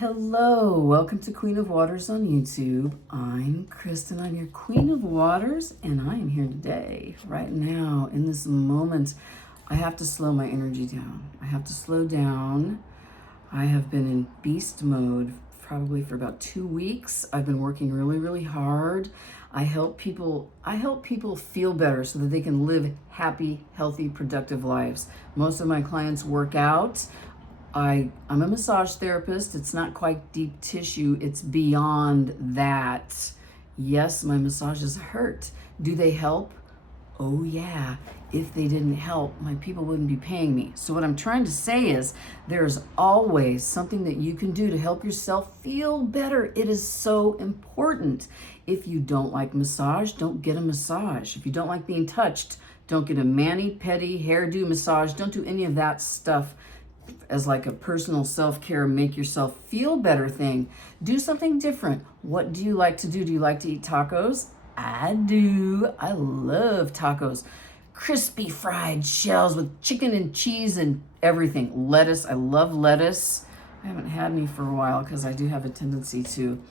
Hello, welcome to Queen of Waters on YouTube. I'm Kristen, I'm your Queen of Waters, and I am here today, right now, in this moment. I have to slow my energy down. I have to slow down. I have been in beast mode probably for about 2 weeks. I've been working really hard. I help people feel better so that they can live happy, healthy, productive lives. Most of my clients work out. I'm a massage therapist. It's not quite deep tissue. It's beyond that. Yes, my massages hurt. Do they help? Oh yeah. If they didn't help, my people wouldn't be paying me. So what I'm trying to say is there's always something that you can do to help yourself feel better. It is so important. If you don't like massage, don't get a massage. If you don't like being touched, don't get a mani-pedi, hairdo massage. Don't do any of that stuff as like a personal self-care, make yourself feel better thing. Do something different. What do you like to do? Do you like to eat tacos? I do. I love tacos. Crispy fried shells with chicken and cheese and everything. Lettuce. I love lettuce. I haven't had any for a while because I do have a tendency to.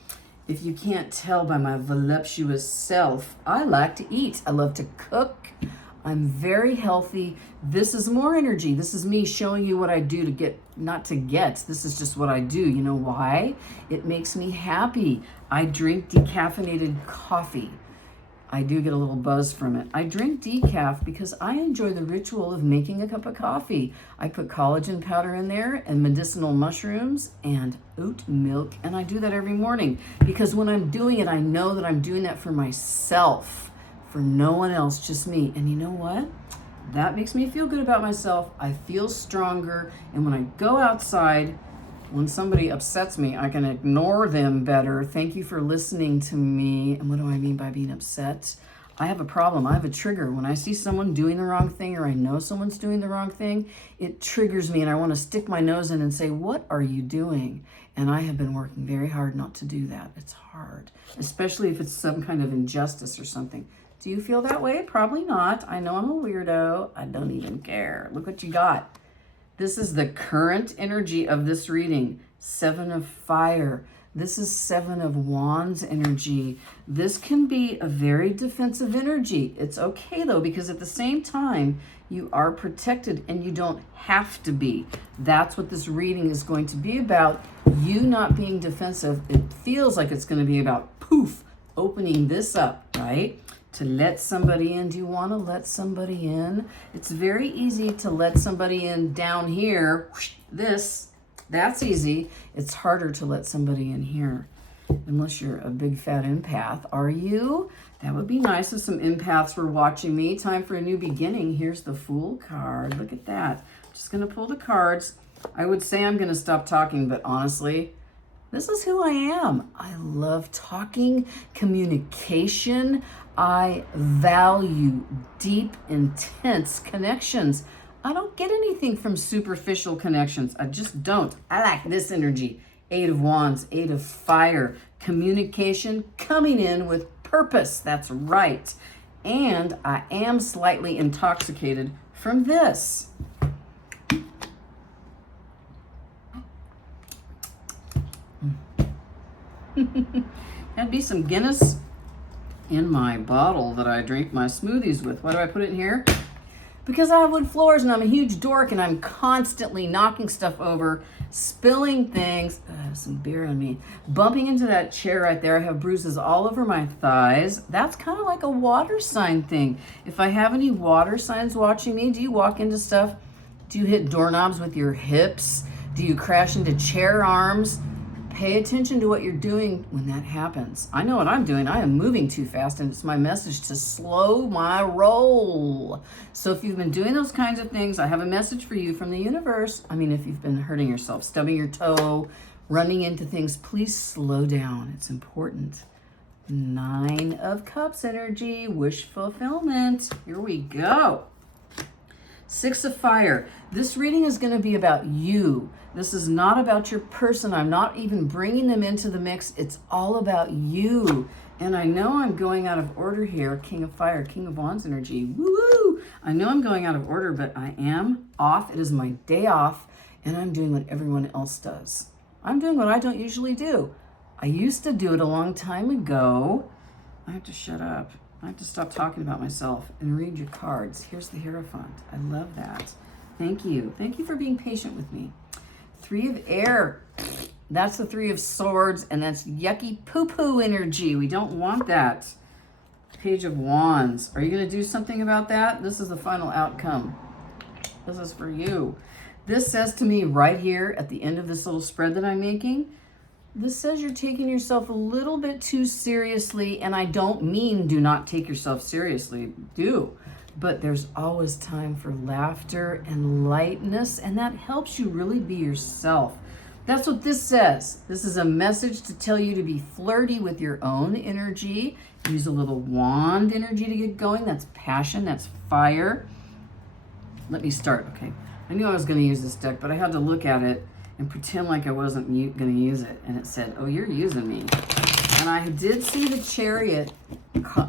If you can't tell by my voluptuous self, I like to eat. I love to cook. I'm very healthy. This is more energy. This is me showing you what I do to get, not to get. This is just what I do. You know why? It makes me happy. I drink decaffeinated coffee. I do get a little buzz from it. I drink decaf because I enjoy the ritual of making a cup of coffee. I put collagen powder in there and medicinal mushrooms and oat milk, and I do that every morning because when I'm doing it, I know that I'm doing that for myself. For no one else, just me. And you know what? That makes me feel good about myself. I feel stronger. And when I go outside, when somebody upsets me, I can ignore them better. Thank you for listening to me. And what do I mean by being upset? I have a problem. I have a trigger. When I see someone doing the wrong thing or I know someone's doing the wrong thing, it triggers me and I want to stick my nose in and say, what are you doing? And I have been working very hard not to do that. It's hard, especially if it's some kind of injustice or something. Do you feel that way? Probably not. I know I'm a weirdo. I don't even care. Look what you got. This is the current energy of this reading. 7 of Fire. This is 7 of Wands energy. This can be a very defensive energy. It's okay though, because at the same time, you are protected and you don't have to be. That's what this reading is going to be about. You not being defensive. It feels like it's going to be about poof, opening this up, right? To let somebody in. Do you want to let somebody in? It's very easy to let somebody in down here. That's easy. It's harder to let somebody in here. Unless you're a big fat empath. Are you? That would be nice if some empaths were watching me. Time for a new beginning. Here's the Fool card. Look at that. I'm just going to pull the cards. I would say I'm going to stop talking, but honestly, this is who I am. I love talking, communication. I value deep, intense connections. I don't get anything from superficial connections. I just don't. I like this energy. 8 of Wands, 8 of Fire. Communication coming in with purpose. That's right. And I am slightly intoxicated from this. That'd be some Guinness in my bottle that I drink my smoothies with. Why do I put it in here? Because I have wood floors and I'm a huge dork and I'm constantly knocking stuff over, spilling things. I have some beer on me. Bumping into that chair right there. I have bruises all over my thighs. That's kind of like a water sign thing. If I have any water signs watching me, do you walk into stuff? Do you hit doorknobs with your hips? Do you crash into chair arms? Pay attention to what you're doing when that happens. I know what I'm doing. I am moving too fast, and it's my message to slow my roll. So if you've been doing those kinds of things, I have a message for you from the universe. I mean, if you've been hurting yourself, stubbing your toe, running into things, please slow down. It's important. 9 of Cups energy, wish fulfillment. Here we go. 6 of Fire. This reading is going to be about you. This is not about your person. I'm not even bringing them into the mix. It's all about you. And I know I'm going out of order here. King of Fire, King of Wands energy. Woo! I know I'm going out of order, but I am off. It is my day off, and I'm doing what everyone else does. I'm doing what I don't usually do. I used to do it a long time ago. I have to shut up. I have to stop talking about myself and read your cards. Here's the Hierophant. I love that. Thank you. Thank you for being patient with me. 3 of air. That's the 3 of swords, and that's yucky poo-poo energy. We don't want that. Page of Wands. Are you going to do something about that? This is the final outcome. This is for you. This says to me right here at the end of this little spread that I'm making, this says you're taking yourself a little bit too seriously, and I don't mean do not take yourself seriously. Do. But there's always time for laughter and lightness, and that helps you really be yourself. That's what this says. This is a message to tell you to be flirty with your own energy. Use a little wand energy to get going. That's passion. That's fire. Let me start. Okay. I knew I was going to use this deck, but I had to look at it and pretend like I wasn't going to use it. And it said, oh, you're using me. And I did see the Chariot.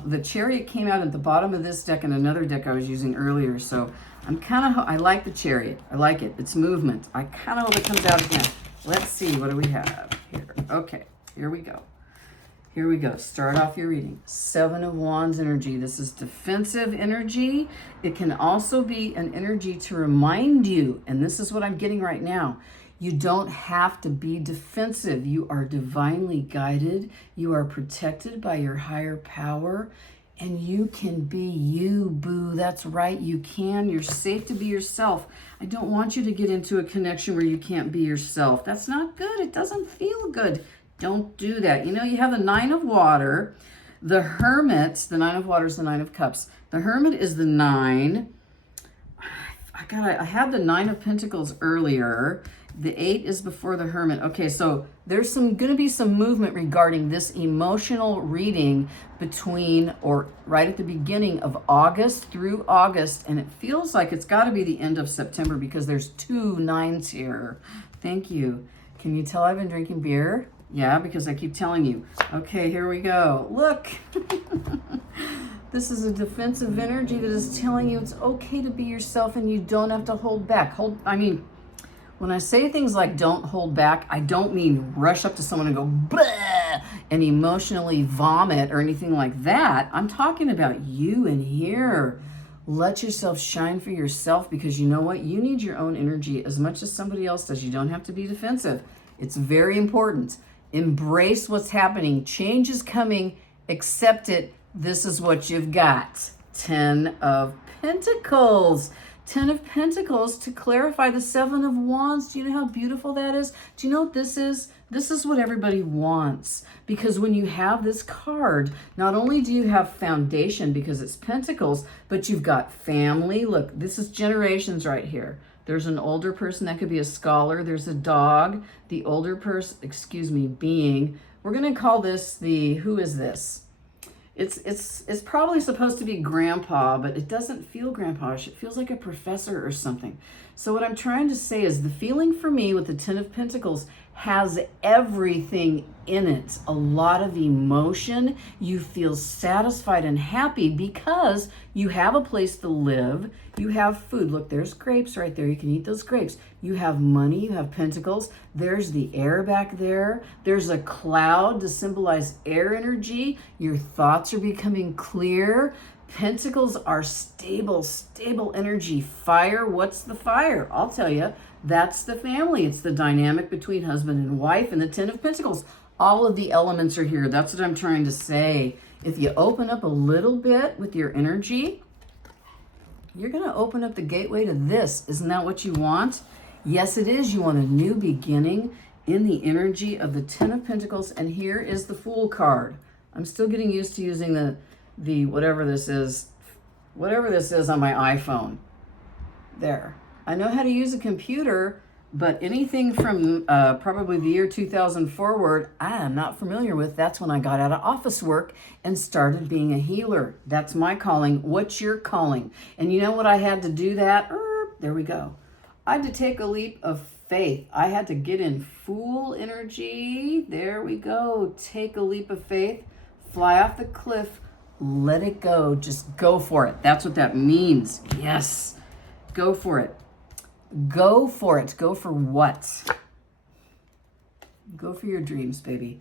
The Chariot came out at the bottom of this deck and another deck I was using earlier. So I like the Chariot. I like it. It's movement. I kind of hope it comes out again. Let's see. What do we have here? Okay. Here we go. Here we go. Start off your reading. 7 of Wands energy. This is defensive energy. It can also be an energy to remind you, and this is what I'm getting right now, you don't have to be defensive. You are divinely guided. You are protected by your higher power, and you can be you, boo. That's right. You can. You're safe to be yourself. I don't want you to get into a connection where you can't be yourself. That's not good. It doesn't feel good. Don't do that. You know, you have the 9 of water. The Hermit, the 9 of water is the 9 of cups. The Hermit is the 9. I had the 9 of pentacles earlier. The 8 is before the Hermit. Okay, so there's going to be some movement regarding this emotional reading between or right at the beginning of August through August, and it feels like it's got to be the end of September because there's 2 9s here. Thank you. Can you tell I've been drinking beer? Yeah, because I keep telling you. Okay, here we go. Look. This is a defensive energy that is telling you it's okay to be yourself and you don't have to hold back. When I say things like don't hold back, I don't mean rush up to someone and go bleh and emotionally vomit or anything like that. I'm talking about you in here. Let yourself shine for yourself because you know what? You need your own energy as much as somebody else does. You don't have to be defensive. It's very important. Embrace what's happening. Change is coming. Accept it. This is what you've got. 10 of Pentacles. 10 of Pentacles to clarify the 7 of Wands. Do you know how beautiful that is? Do you know what this is? This is what everybody wants. Because when you have this card, not only do you have foundation because it's Pentacles, but you've got family. Look, this is generations right here. There's an older person that could be a scholar. There's a dog. The older person, being. We're going to call this who is this? It's probably supposed to be grandpa, but it doesn't feel grandpa-ish. It feels like a professor or something. So what I'm trying to say is the feeling for me with the 10 of Pentacles has everything in it. A lot of emotion. You feel satisfied and happy because you have a place to live. You have food. Look, there's grapes right there. You can eat those grapes. You have money. You have pentacles. There's the air back there. There's a cloud to symbolize air energy. Your thoughts are becoming clear. Pentacles are stable energy. Fire, what's the fire? I'll tell you, that's the family. It's the dynamic between husband and wife and the 10 of Pentacles. All of the elements are here. That's what I'm trying to say. If you open up a little bit with your energy, you're going to open up the gateway to this. Isn't that what you want? Yes, it is. You want a new beginning in the energy of the 10 of Pentacles. And here is the Fool card. I'm still getting used to using the whatever this is on my iPhone. There. I know how to use a computer, but anything from probably the year 2000 forward, I am not familiar with. That's when I got out of office work and started being a healer. That's my calling. What's your calling? And you know what I had to do that? There we go. I had to take a leap of faith. I had to get in Fool energy. There we go. Take a leap of faith. Fly off the cliff. Let it go. Just go for it. That's what that means. Yes. Go for it. Go for it. Go for what? Go for your dreams, baby.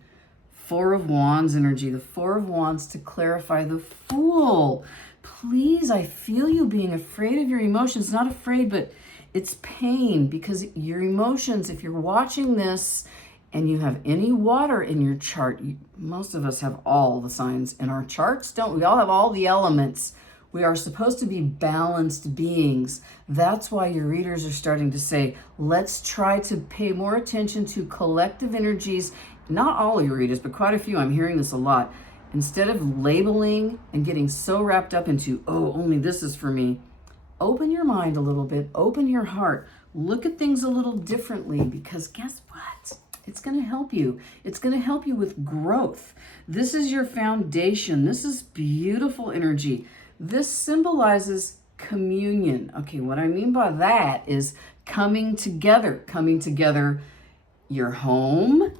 Four of Wands energy. The Four of Wands to clarify the Fool. Please, I feel you being afraid of your emotions. Not afraid, but it's pain because your emotions, if you're watching this and you have any water in your chart, most of us have all the signs in our charts, don't we? All have all the elements. We are supposed to be balanced beings. That's why your readers are starting to say, let's try to pay more attention to collective energies. Not all your readers, but quite a few. I'm hearing this a lot. Instead of labeling and getting so wrapped up into, oh, only this is for me, open your mind a little bit, open your heart, look at things a little differently, because guess what? It's going to help you. It's going to help you with growth. This is your foundation. This is beautiful energy. This symbolizes communion. Okay, what I mean by that is coming together, your home,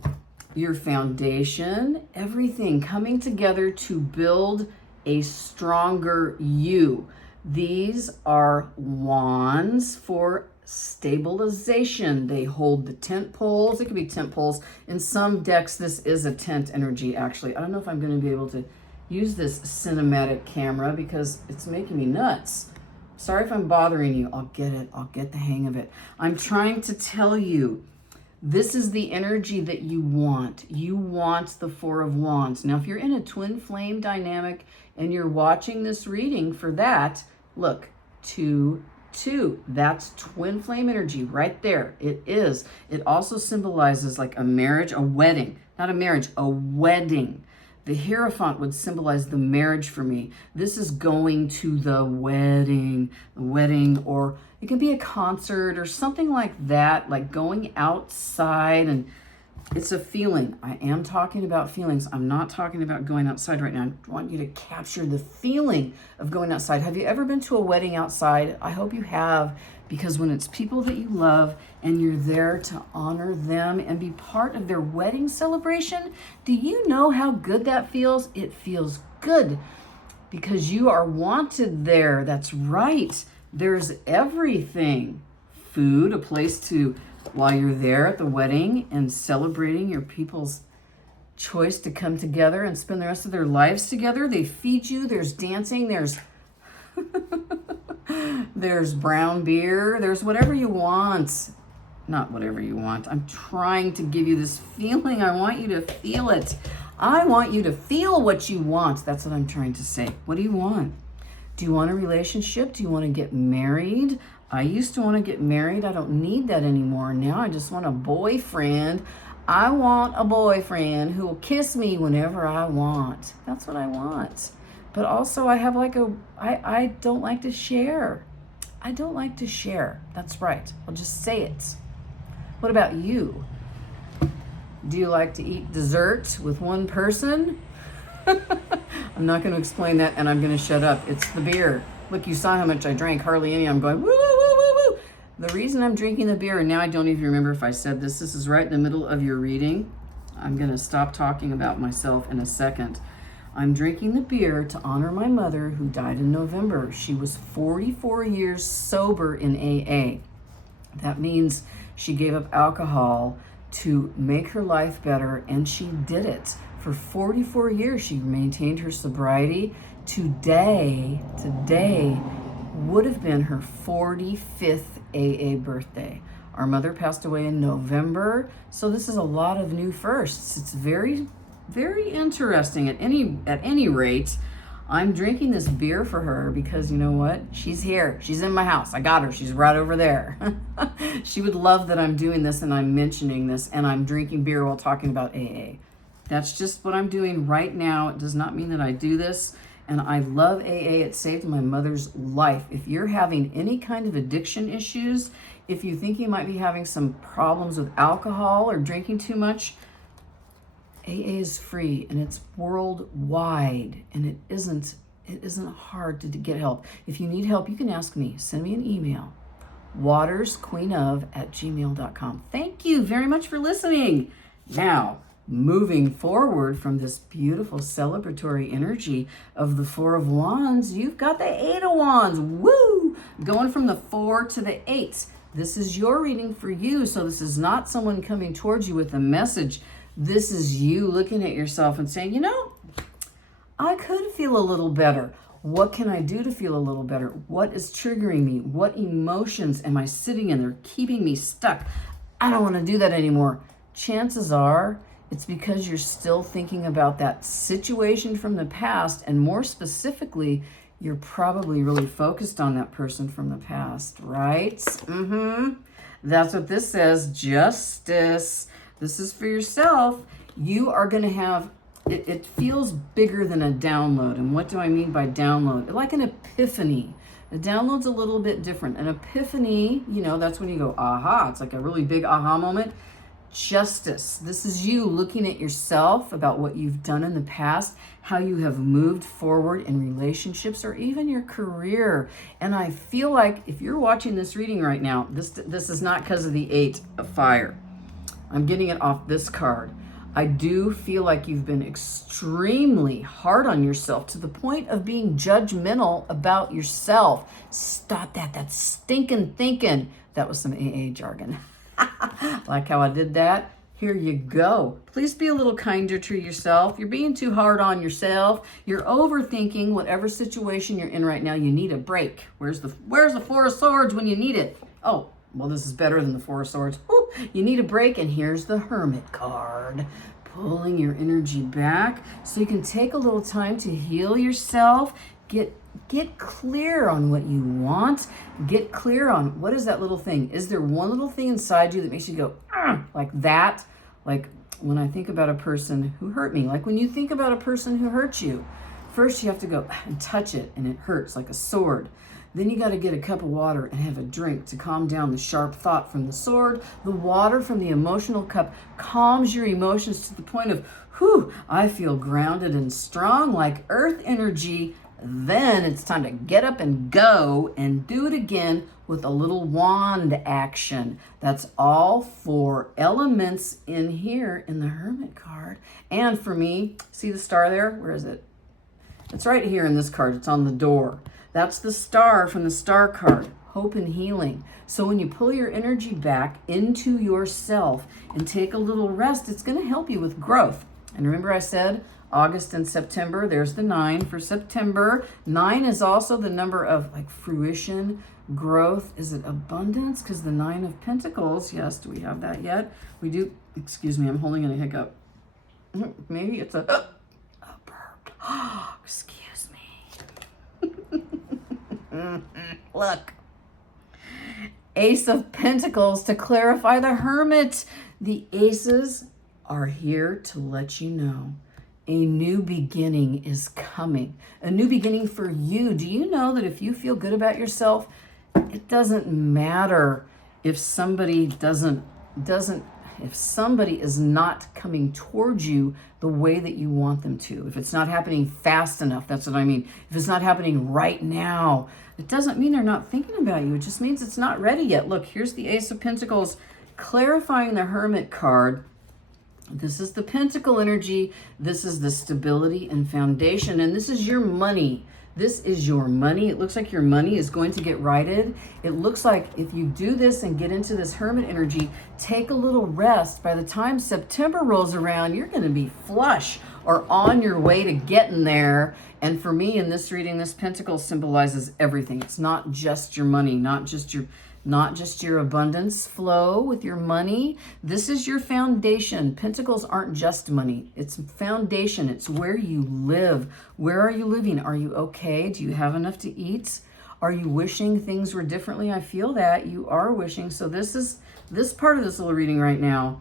your foundation, everything coming together to build a stronger you. These are wands for stabilization. They hold the tent poles. It could be tent poles. In some decks, this is a tent energy, actually. I don't know if I'm going to be able to use this cinematic camera because it's making me nuts. Sorry if I'm bothering you. I'll get it. I'll get the hang of it. I'm trying to tell you, this is the energy that you want. You want the Four of Wands. Now, if you're in a twin flame dynamic and you're watching this reading for that, look, 2, 2. That's twin flame energy right there. It is. It also symbolizes like a marriage, a wedding. Not a marriage, a wedding. The Hierophant would symbolize the marriage for me. This is going to the wedding, or it could be a concert or something like that, like going outside, and it's a feeling. I am talking about feelings. I'm not talking about going outside right now. I want you to capture the feeling of going outside. Have you ever been to a wedding outside? I hope you have, because when it's people that you love and you're there to honor them and be part of their wedding celebration, do you know how good that feels? It feels good because you are wanted there. That's right. There's everything. Food, a place to, while you're there at the wedding and celebrating your people's choice to come together and spend the rest of their lives together. They feed you. There's dancing. There's there's brown beer. There's whatever you want. Not whatever you want. I'm trying to give you this feeling. I want you to feel it. I want you to feel what you want. That's what I'm trying to say. What do you want? Do you want a relationship? Do you want to get married? I used to want to get married. I don't need that anymore. Now I just want a boyfriend. I want a boyfriend who will kiss me whenever I want. That's what I want. But also I have like I don't like to share. I don't like to share. That's right. I'll just say it. What about you? Do you like to eat dessert with one person? I'm not going to explain that, and I'm going to shut up. It's the beer. Look, you saw how much I drank. Hardly any. I'm going, woo, woo, woo, woo, woo. The reason I'm drinking the beer, and now I don't even remember if I said this. This is right in the middle of your reading. I'm going to stop talking about myself in a second. I'm drinking the beer to honor my mother who died in November. She was 44 years sober in AA. That means she gave up alcohol to make her life better, and she did it. For 44 years, she maintained her sobriety. Today would have been her 45th AA birthday. Our mother passed away in November, so this is a lot of new firsts. It's very, very interesting. At any rate, I'm drinking this beer for her because you know what? She's here. She's in my house. I got her. She's right over there. She would love that I'm doing this and I'm mentioning this and I'm drinking beer while talking about AA. That's just what I'm doing right now. It does not mean that I do this. And I love AA. It saved my mother's life. If you're having any kind of addiction issues, if you think you might be having some problems with alcohol or drinking too much, AA is free and it's worldwide, and it isn't hard to get help. If you need help, you can ask me. Send me an email, watersqueenof@gmail.com. Thank you very much for listening. Now, moving forward from this beautiful celebratory energy of the Four of Wands, you've got the Eight of Wands. Woo! Going from the 4 to the 8. This is your reading for you. So this is not someone coming towards you with a message. This is you looking at yourself and saying, you know, I could feel a little better. What can I do to feel a little better? What is triggering me? What emotions am I sitting in? They're keeping me stuck. I don't want to do that anymore. Chances are it's because you're still thinking about that situation from the past, and more specifically, you're probably really focused on that person from the past, right? That's what this says, justice. This is for yourself. You are going to have, it feels bigger than a download. And what do I mean by download? Like an epiphany. The download's a little bit different. An epiphany, you know, that's when you go, aha. It's like a really big aha moment. Justice. This is you looking at yourself about what you've done in the past, how you have moved forward in relationships or even your career. And I feel like if you're watching this reading right now, this is not because of the 8 of fire. I'm getting it off this card. I do feel like you've been extremely hard on yourself to the point of being judgmental about yourself. Stop that. That's stinking thinking. That was some AA jargon. Like how I did that? Here you go. Please be a little kinder to yourself. You're being too hard on yourself. You're overthinking whatever situation you're in right now. You need a break. Where's the Four of Swords when you need it? Oh, well, this is better than the Four of Swords. Woo! You need a break, and here's the Hermit card. Pulling your energy back so you can take a little time to heal yourself. Get clear on what you want. Get clear on what is that little thing. Is there one little thing inside you that makes you go, like that? Like when I think about a person who hurt me, like when you think about a person who hurt you, first you have to go and touch it and it hurts like a sword. Then you got to get a cup of water and have a drink to calm down the sharp thought from the sword. The water from the emotional cup calms your emotions to the point of, whew, I feel grounded and strong like earth energy. Then it's time to get up and go and do it again with a little wand action. That's all 4 elements in here in the Hermit card. And for me, see the star there? Where is it? It's right here in this card. It's on the door. That's the star from the star card, hope and healing. So when you pull your energy back into yourself and take a little rest, it's going to help you with growth. And remember I said August and September, there's the 9 for September. 9 is also the number of like fruition, growth. Is it abundance? Because the 9 of Pentacles, yes, do we have that yet? We do. Excuse me, I'm holding in a hiccup. Maybe it's a burp. Excuse me. Look. Ace of Pentacles to clarify the Hermit. The aces are here to let you know a new beginning is coming. A new beginning for you. Do you know that if you feel good about yourself, it doesn't matter if somebody if somebody is not coming towards you the way that you want them to. If it's not happening fast enough, that's what I mean. If it's not happening right now, it doesn't mean they're not thinking about you. It just means it's not ready yet. Look, here's the Ace of Pentacles clarifying the Hermit card. This is the Pentacle energy. This is the stability and foundation. And this is your money. This is your money. It looks like your money is going to get righted. It looks like if you do this and get into this Hermit energy, take a little rest. By the time September rolls around, you're going to be flush or on your way to getting there. And for me in this reading, this Pentacle symbolizes everything. It's not just your money, not just your abundance flow with your money. This is your foundation. Pentacles aren't just money. It's foundation. It's where you live. Where are you living? Are you okay? Do you have enough to eat? Are you wishing things were differently? I feel that you are wishing. So this part of this little reading right now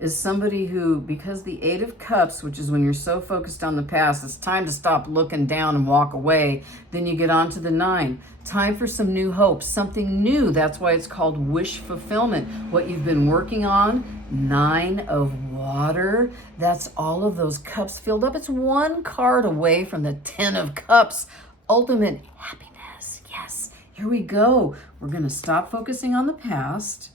is somebody who, because the 8 of Cups, which is when you're so focused on the past, it's time to stop looking down and walk away. Then you get on to the 9. Time for some new hope, something new. That's why it's called wish fulfillment. What you've been working on, 9 of Water. That's all of those cups filled up. It's one card away from the 10 of Cups. Ultimate happiness. Yes, here we go. We're going to stop focusing on the past.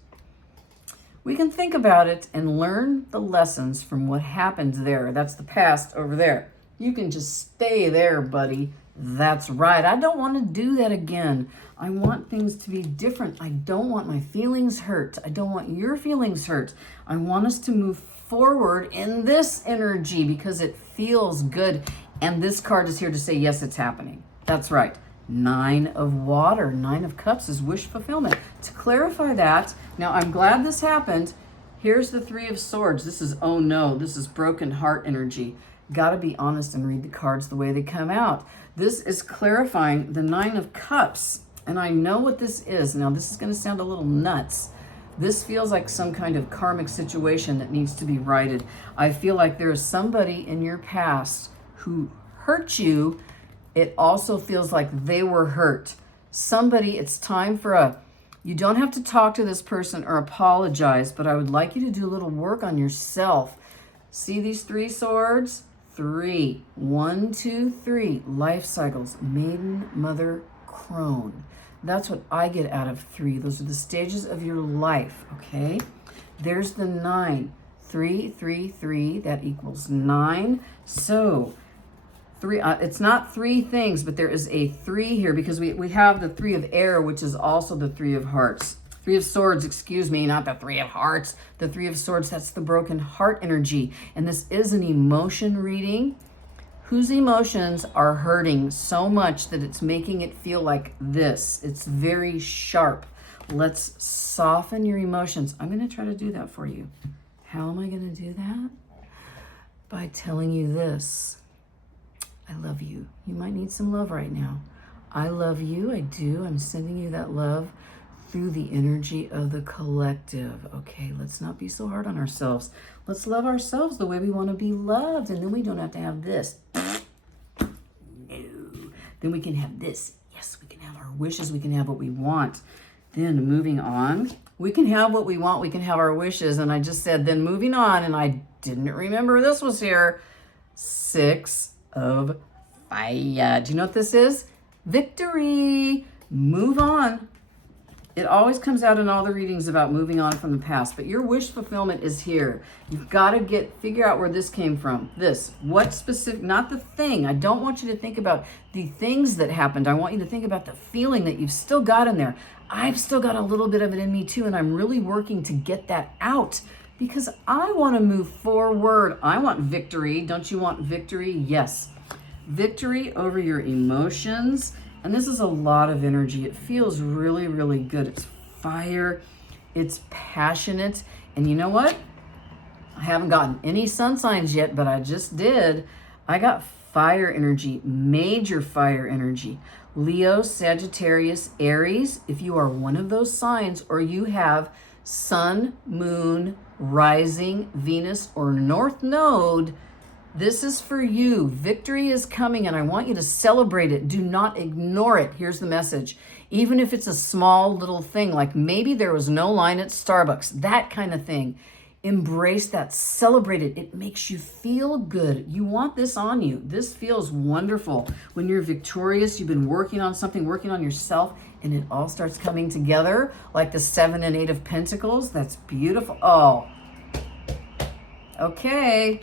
We can think about it and learn the lessons from what happened there. That's the past over there. You can just stay there, buddy. That's right. I don't want to do that again. I want things to be different. I don't want my feelings hurt. I don't want your feelings hurt. I want us to move forward in this energy because it feels good. And this card is here to say, yes, it's happening. That's right. 9 of water, 9 of cups is wish fulfillment. To clarify that, now I'm glad this happened. Here's the 3 of swords. This is, oh no, this is broken heart energy. Got to be honest and read the cards the way they come out. This is clarifying the 9 of cups. And I know what this is. Now, this is going to sound a little nuts. This feels like some kind of karmic situation that needs to be righted. I feel like there is somebody in your past who hurt you. It also feels like they were hurt. Somebody, it's time for you don't have to talk to this person or apologize, but I would like you to do a little work on yourself. See these 3 swords? 3. 1, 2, 3. Life cycles. Maiden, mother, crone. That's what I get out of 3. Those are the stages of your life, okay? There's the 9. 3, 3, 3. That equals 9. So, 3. It's not 3 things, but there is a 3 here because we have the 3 of air, which is also the 3 of hearts. 3 of swords, excuse me, not the 3 of hearts. The 3 of swords, that's the broken heart energy. And this is an emotion reading. Whose emotions are hurting so much that it's making it feel like this? It's very sharp. Let's soften your emotions. I'm going to try to do that for you. How am I going to do that? By telling you this. I love you. You might need some love right now. I love you. I do. I'm sending you that love through the energy of the collective. Okay, let's not be so hard on ourselves. Let's love ourselves the way we want to be loved, and then we don't have to have this. No. Then we can have this. Yes, we can have our wishes. We can have what we want. Then moving on, we can have what we want. We can have our wishes. And I just said, then moving on, and I didn't remember this was here. 6 of fire. Do you know what this is? Victory. Move on. It always comes out in all the readings about moving on from the past, but your wish fulfillment is here. You've got to figure out where this came from. This, what specific, not the thing. I don't want you to think about the things that happened. I want you to think about the feeling that you've still got in there. I've still got a little bit of it in me too, and I'm really working to get that out because I want to move forward. I want victory. Don't you want victory? Yes. Victory over your emotions. And this is a lot of energy. It feels really, really good. It's fire. It's passionate. And you know what? I haven't gotten any sun signs yet, but I just did. I got fire energy, major fire energy. Leo, Sagittarius, Aries. If you are one of those signs or you have sun, moon, rising, Venus, or North Node, this is for you. Victory is coming, and I want you to celebrate it. Do not ignore it. Here's the message. Even if it's a small little thing, like maybe there was no line at Starbucks, that kind of thing. Embrace that. Celebrate it. It makes you feel good. You want this on you. This feels wonderful. When you're victorious, you've been working on something, working on yourself, and it all starts coming together like the 7 and 8 of Pentacles. That's beautiful. Oh, okay.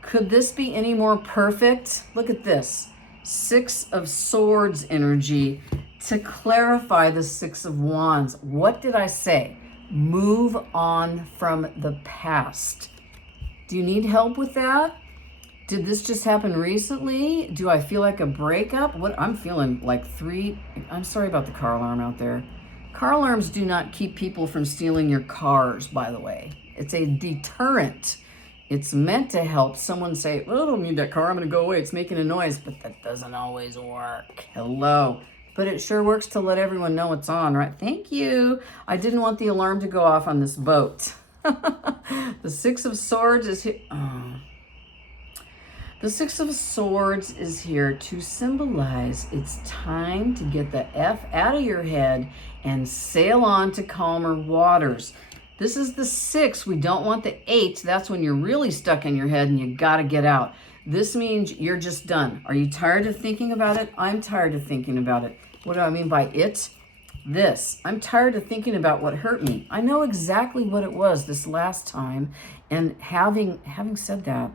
Could this be any more perfect? Look at this. 6 of Swords energy to clarify the 6 of Wands. What did I say? Move on from the past. Do you need help with that? Did this just happen recently? Do I feel like a breakup? What I'm feeling like 3. I'm sorry about the car alarm out there. Car alarms do not keep people from stealing your cars, by the way. It's a deterrent. It's meant to help someone say, well, I don't need that car. I'm going to go away. It's making a noise. But that doesn't always work. Hello. But it sure works to let everyone know it's on, right? Thank you. I didn't want the alarm to go off on this boat. The 6 of Swords is here. Oh. The 6 of Swords is here to symbolize it's time to get the F out of your head and sail on to calmer waters. This is the 6. We don't want the 8. That's when you're really stuck in your head and you got to get out. This means you're just done. Are you tired of thinking about it? I'm tired of thinking about it. What do I mean by it? This. I'm tired of thinking about what hurt me. I know exactly what it was this last time. And having said that,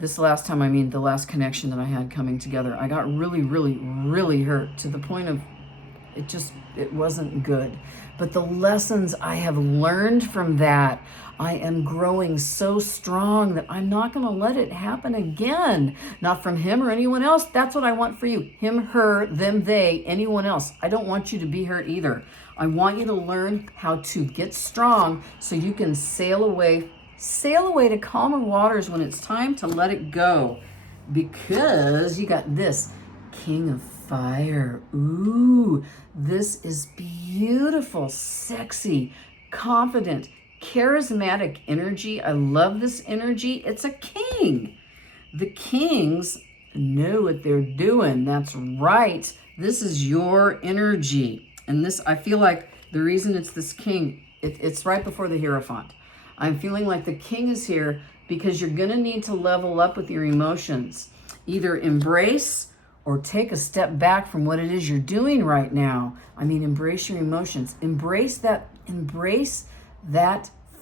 This last time, I mean the last connection that I had coming together, I got really, really, really hurt to the point of it wasn't good. But the lessons I have learned from that, I am growing so strong that I'm not going to let it happen again. Not from him or anyone else. That's what I want for you. Him, her, them, they, anyone else. I don't want you to be hurt either. I want you to learn how to get strong so you can sail away to calmer waters when it's time to let it go. Because you got this King of Fire. Ooh, this is beautiful, sexy, confident, charismatic energy. I love this energy. It's a king. The kings know what they're doing. That's right. This is your energy. And this, I feel like the reason it's this king, it's right before the Hierophant. I'm feeling like the king is here because you're going to need to level up with your emotions. Either embrace or take a step back from what it is you're doing right now. I mean, embrace your emotions. Embrace that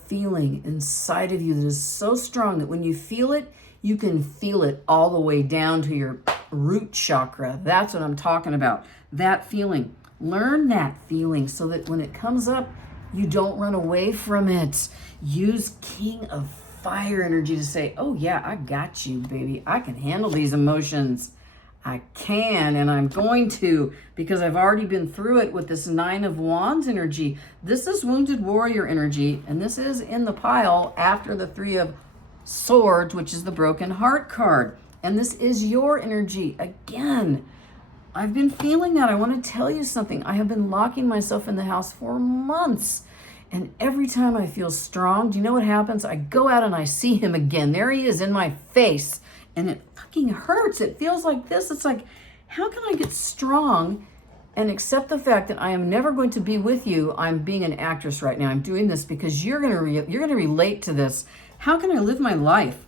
feeling inside of you that is so strong that when you feel it, you can feel it all the way down to your root chakra. That's what I'm talking about. That feeling. Learn that feeling so that when it comes up, you don't run away from it. Use King of Fire energy to say, oh yeah, I got you, baby. I can handle these emotions. I can, and I'm going to, because I've already been through it with this Nine of Wands energy. This is Wounded Warrior energy, and this is in the pile after the Three of Swords, which is the Broken Heart card. And this is your energy. Again, I've been feeling that. I want to tell you something. I have been locking myself in the house for months. And every time I feel strong, do you know what happens? I go out and I see him again. There he is in my face. And it fucking hurts. It feels like this. It's like, how can I get strong and accept the fact that I am never going to be with you? I'm being an actress right now. I'm doing this because you're going to relate to this. How can I live my life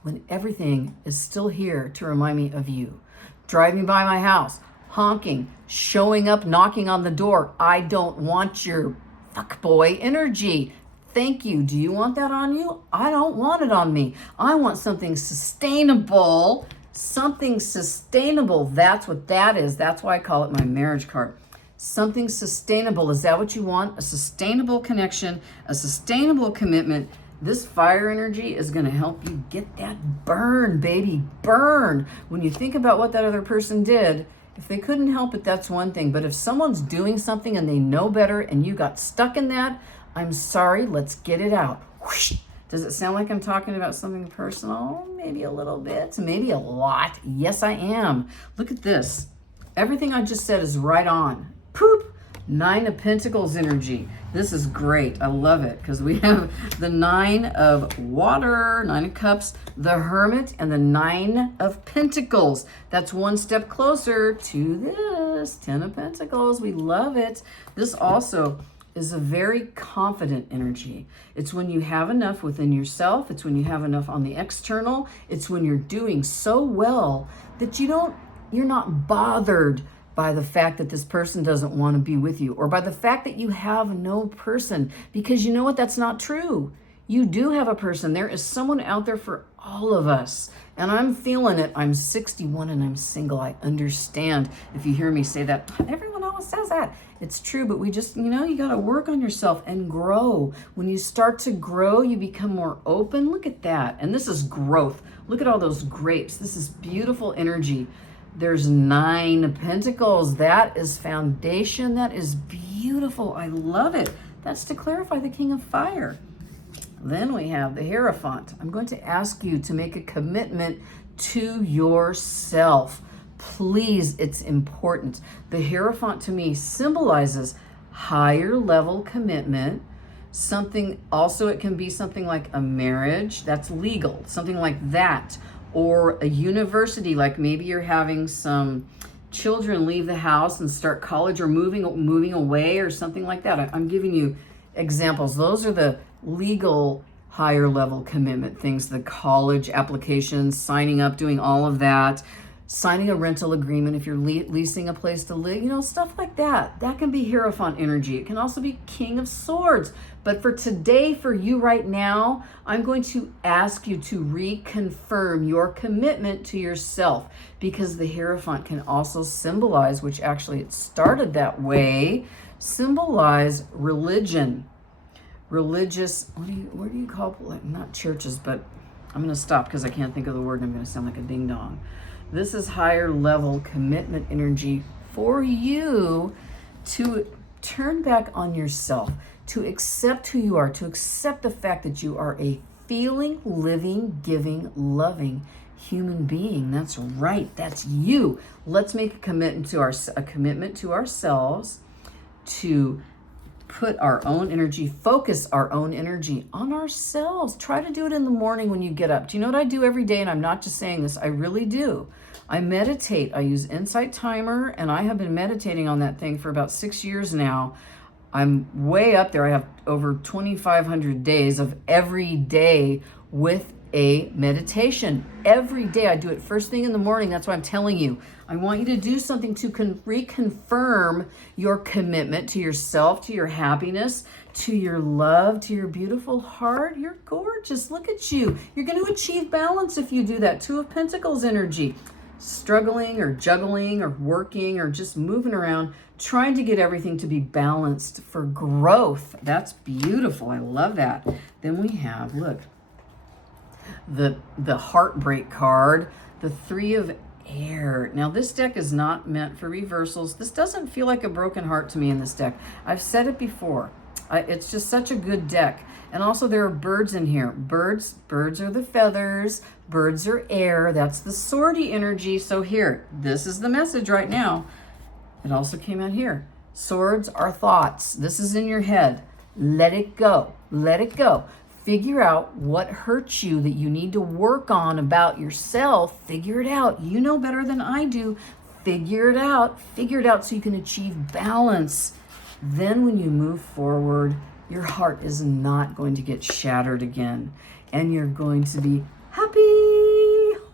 when everything is still here to remind me of you? Driving by my house, honking, showing up, knocking on the door. I don't want your fuckboy energy. Thank you. Do you want that on you? I don't want it on me. I want something sustainable. Something sustainable. That's what that is. That's why I call it my marriage card. Something sustainable. Is that what you want? A sustainable connection, a sustainable commitment. This fire energy is going to help you get that burn, baby. Burn. When you think about what that other person did, if they couldn't help it, that's one thing. But if someone's doing something and they know better and you got stuck in that, I'm sorry, let's get it out. Whoosh. Does it sound like I'm talking about something personal? Maybe a little bit, maybe a lot. Yes, I am. Look at this. Everything I just said is right on. Poop. Nine of Pentacles energy. This is great. I love it because we have the Nine of Water, Nine of Cups, the Hermit, and the Nine of Pentacles. That's one step closer to this. 10 of Pentacles. We love it. This also is a very confident energy. It's when you have enough within yourself. It's when you have enough on the external. It's when you're doing so well that you're not bothered by the fact that this person doesn't want to be with you, or by the fact that you have no person, because you know what? That's not true. You do have a person. There is someone out there for all of us. And I'm feeling it. I'm 61 and I'm single. I understand if you hear me say that. Everyone always says that. It's true, but we just, you got to work on yourself and grow. When you start to grow, you become more open. Look at that. And this is growth. Look at all those grapes. This is beautiful energy. There's 9 of Pentacles. That is foundation. That is beautiful. I love it. That's to clarify the King of Fire. Then we have the Hierophant. I'm going to ask you to make a commitment to yourself. Please, it's important. The Hierophant to me symbolizes higher level commitment. Something, also it can be something like a marriage that's legal, something like that. Or a university, like maybe you're having some children leave the house and start college, or moving away or something like that. I'm giving you examples. Those are the legal higher level commitment things, the college applications, signing up, doing all of that. signing a rental agreement if you're leasing a place to live, you know, stuff like that. That can be Hierophant energy. It can also be King of Swords. But for today, for you right now, I'm going to ask you to reconfirm your commitment to yourself, because the Hierophant can also symbolize, which actually it started that way, symbolize religion, religious, what do you call, like, not churches, but I'm going to stop because I can't think of the word and I'm going to sound like a ding dong. This is higher level commitment energy for you to turn back on yourself, to accept who you are, to accept the fact that you are a feeling, living, giving, loving human being. That's right. That's you. Let's make a commitment to ourselves to put our own energy, focus our own energy on ourselves. Try to do it in the morning when you get up. Do you know what I do every day? And I'm not just saying this, I really do. I meditate. I use Insight Timer, and I have been meditating on that thing for about 6 years now. I'm way up there. I have over 2,500 days of every day with a meditation. Every day I do it first thing in the morning. That's why I'm telling you. I want you to do something to reconfirm your commitment to yourself, to your happiness, to your love, to your beautiful heart. You're gorgeous. Look at you. You're going to achieve balance if you do that. Two of Pentacles energy. Struggling or juggling or working or just moving around, trying to get everything to be balanced for growth. That's beautiful. I love that. Then we have, look, the heartbreak card, the Three of Air. Now this deck is not meant for reversals. This doesn't feel like a broken heart to me in this deck. I've said it before. It's just such a good deck. And also there are birds in here. Birds are the feathers. Birds are air. That's the swordy energy. So here, this is the message right now. It also came out here. Swords are thoughts. This is in your head. Let it go. Let it go. Figure out what hurts you that you need to work on about yourself. Figure it out. You know better than I do. Figure it out. Figure it out so you can achieve balance. Then when you move forward, your heart is not going to get shattered again. And you're going to be happy.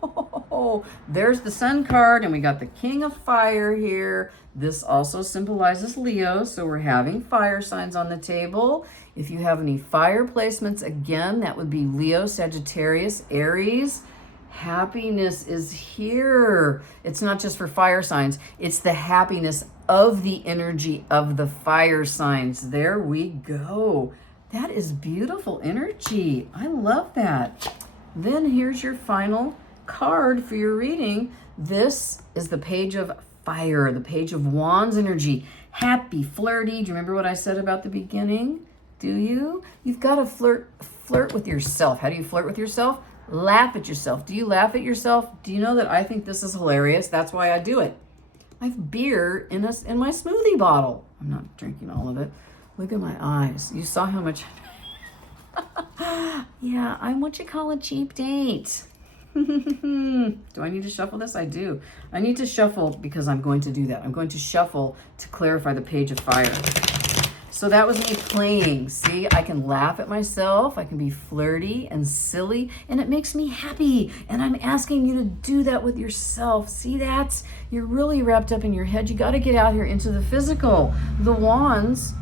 Oh, there's the Sun card, and we got the King of Fire here. This also symbolizes Leo, so we're having fire signs on the table. If you have any fire placements, again, that would be Leo, Sagittarius, Aries. Happiness is here. It's not just for fire signs. It's the happiness of the energy of the fire signs. There we go. That is beautiful energy. I love that. Then here's your final card for your reading. This is the Page of Fire, the Page of Wands energy. Happy, flirty. Do you remember what I said about the beginning? Do you? You've got to flirt with yourself. How do you flirt with yourself? Laugh at yourself. Do you laugh at yourself? Do you know that I think this is hilarious? That's why I do it. I have beer in my smoothie bottle. I'm not drinking all of it. Look at my eyes. You saw how much... Yeah, I'm what you call a cheap date. Do I need to shuffle this? I do. I need to shuffle because I'm going to do that. I'm going to shuffle to clarify the Page of Fire. So that was me playing. See, I can laugh at myself. I can be flirty and silly, and it makes me happy. And I'm asking you to do that with yourself. See that? You're really wrapped up in your head. You got to get out here into the physical. The wands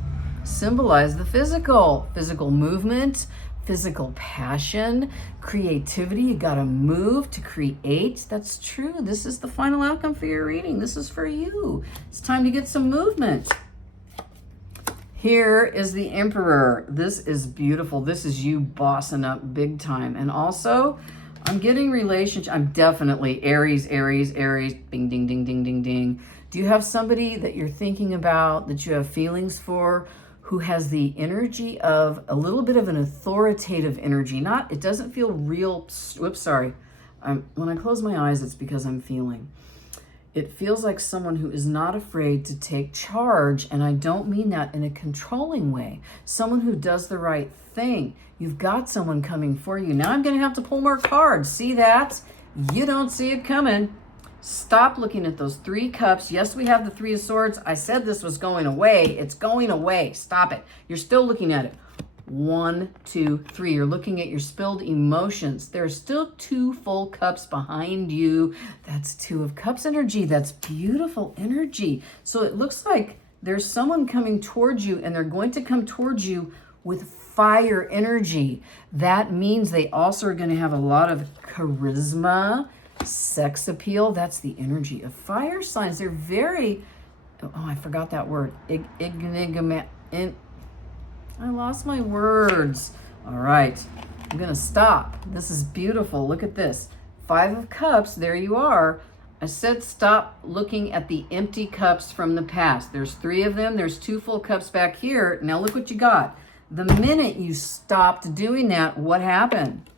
symbolize the physical movement, physical passion, creativity. You got to move to create. That's true. This is the final outcome for your reading. This is for you. It's time to get some movement. Here is the Emperor. This is beautiful. This is you bossing up big time. And also, I'm getting relationship. I'm definitely Aries. Bing, ding, ding, ding, ding, ding. Do you have somebody that you're thinking about, that you have feelings for, who has the energy of a little bit of an authoritative energy? It doesn't feel real. Whoops, sorry. When I close my eyes, it's because I'm feeling. It feels like someone who is not afraid to take charge, and I don't mean that in a controlling way. Someone who does the right thing. You've got someone coming for you. Now I'm going to have to pull more cards. See that? You don't see it coming. Stop looking at those 3 cups. Yes, we have the 3 of Swords. I said this was going away. It's going away. Stop it. You're still looking at it. 1, 2, 3. You're looking at your spilled emotions. There's still 2 full cups behind you. That's 2 of Cups energy. That's beautiful energy. So it looks like there's someone coming towards you, and they're going to come towards you with fire energy. That means they also are going to have a lot of charisma, sex appeal. That's the energy of fire signs. They're very, oh, I forgot that word. I lost my words. All right, I'm going to stop. This is beautiful. Look at this. 5 of Cups, there you are. I said stop looking at the empty cups from the past. There's 3 of them. There's 2 full cups back here. Now look what you got. The minute you stopped doing that, what happened?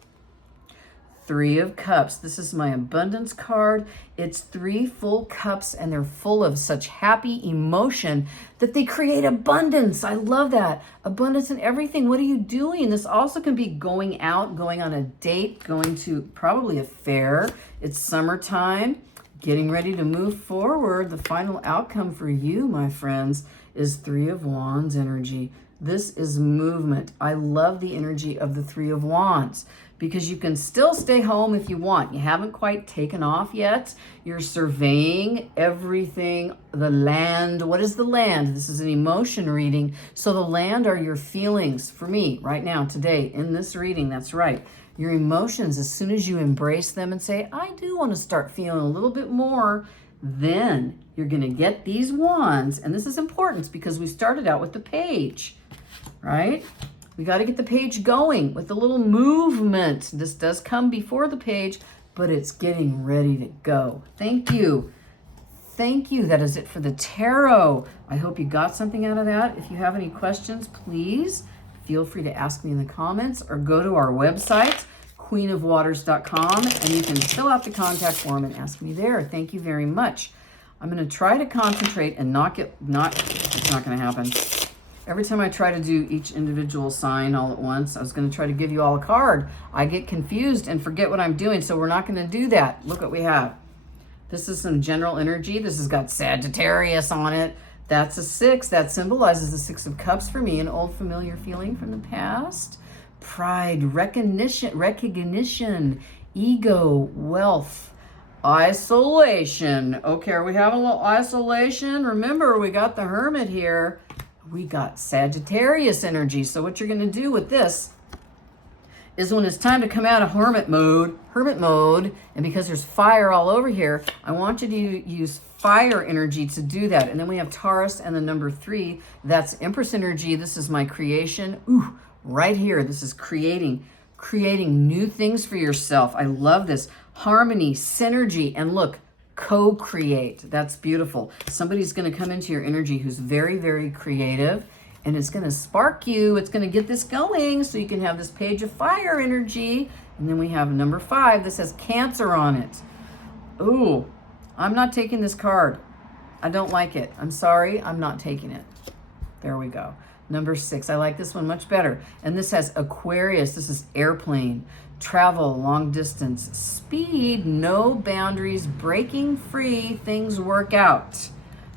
3 of Cups. This is my abundance card. It's 3 full cups, and they're full of such happy emotion that they create abundance. I love that. Abundance in everything. What are you doing? This also can be going out, going on a date, going to probably a fair. It's summertime. Getting ready to move forward. The final outcome for you, my friends, is 3 of Wands energy. This is movement. I love the energy of the 3 of Wands because you can still stay home if you want. You haven't quite taken off yet. You're surveying everything, the land. What is the land? This is an emotion reading. So the land are your feelings. For me, right now, today, in this reading, that's right. Your emotions, as soon as you embrace them and say, I do want to start feeling a little bit more, then you're going to get these wands. And this is important because we started out with the page, right? We got to get the page going with a little movement. This does come before the page, but it's getting ready to go. Thank you. Thank you. That is it for the tarot. I hope you got something out of that. If you have any questions, please feel free to ask me in the comments or go to our website, queenofwaters.com, and you can fill out the contact form and ask me there. Thank you very much. I'm going to try to concentrate and it's not going to happen. Every time I try to do each individual sign all at once, I was going to try to give you all a card. I get confused and forget what I'm doing, so we're not going to do that. Look what we have. This is some general energy. This has got Sagittarius on it. That's a 6. That symbolizes the 6 of Cups for me, an old familiar feeling from the past. Pride, recognition, ego, wealth, isolation. Okay, are we having a little isolation? Remember, we got the Hermit here. We got Sagittarius energy. So what you're going to do with this is when it's time to come out of hermit mode, and because there's fire all over here, I want you to use fire energy to do that. And then we have Taurus and the number 3. That's Empress energy. This is my creation. Ooh, right here. This is creating new things for yourself. I love this. Harmony, synergy, and look, co-create. That's beautiful. Somebody's going to come into your energy who's very, very creative, and it's going to spark you. It's going to get this going so you can have this page of fire energy. And then we have number 5. This has Cancer on it. Ooh, I'm not taking this card. I don't like it. I'm sorry. I'm not taking it. There we go. Number 6. I like this one much better. And this has Aquarius. This is airplane, travel, long distance, speed, no boundaries, breaking free, things work out.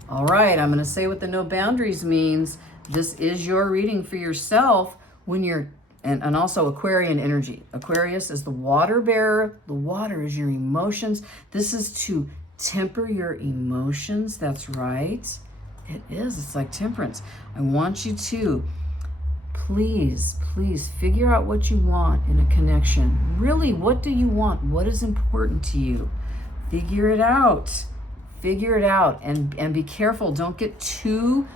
All right, I'm going to say what the no boundaries means. This is your reading for yourself when you're, and also Aquarian energy. Aquarius is the water bearer. The water is your emotions. This is to temper your emotions. That's right. It is. It's like temperance. I want you to please figure out what you want in a connection. Really, what do you want? What is important to you? Figure it out. Figure it out, and be careful. Don't get too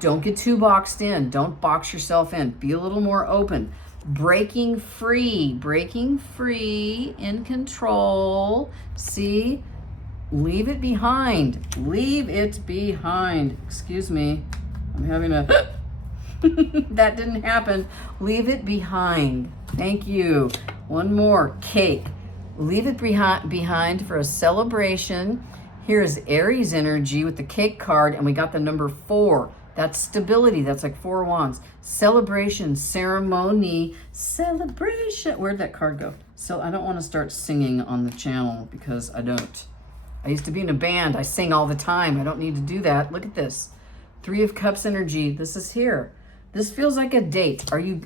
boxed in. Don't box yourself in. Be a little more open. Breaking free, in control. See? Leave it behind. Leave it behind. Excuse me. I'm having a... That didn't happen. Leave it behind. Thank you. One more. Cake. Leave it behind for a celebration. Here's Aries energy with the cake card, and we got the number 4. That's stability. That's like 4 wands. Celebration, ceremony, celebration. Where'd that card go? So I don't want to start singing on the channel because I don't. I used to be in a band. I sing all the time. I don't need to do that. Look at this. 3 of Cups energy. This is here. This feels like a date. Do you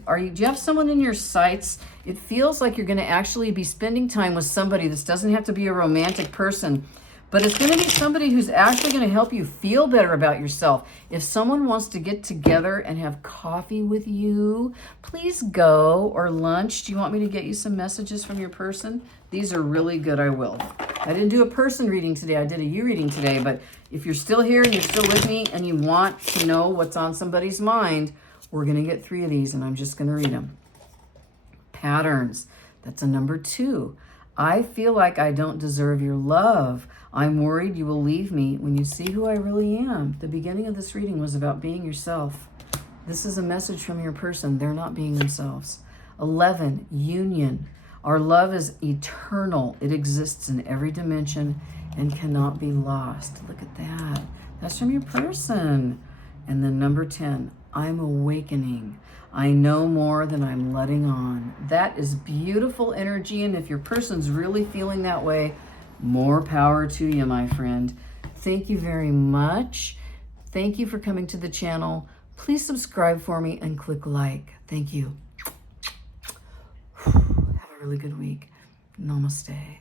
have someone in your sights? It feels like you're going to actually be spending time with somebody. This doesn't have to be a romantic person, but it's going to be somebody who's actually going to help you feel better about yourself. If someone wants to get together and have coffee with you, please go, or lunch. Do you want me to get you some messages from your person? These are really good. I will. I didn't do a person reading today. I did a you reading today, but if you're still here and you're still with me and you want to know what's on somebody's mind, we're going to get 3 of these and I'm just going to read them. Patterns. That's a number 2. I feel like I don't deserve your love. I'm worried you will leave me when you see who I really am. The beginning of this reading was about being yourself. This is a message from your person. They're not being themselves. 11, union. Our love is eternal. It exists in every dimension and cannot be lost. Look at that. That's from your person. And then number 10, I'm awakening. I know more than I'm letting on. That is beautiful energy. And if your person's really feeling that way, more power to you, my friend. Thank you very much. Thank you for coming to the channel. Please subscribe for me and click like. Thank you. Have a really good week. Namaste.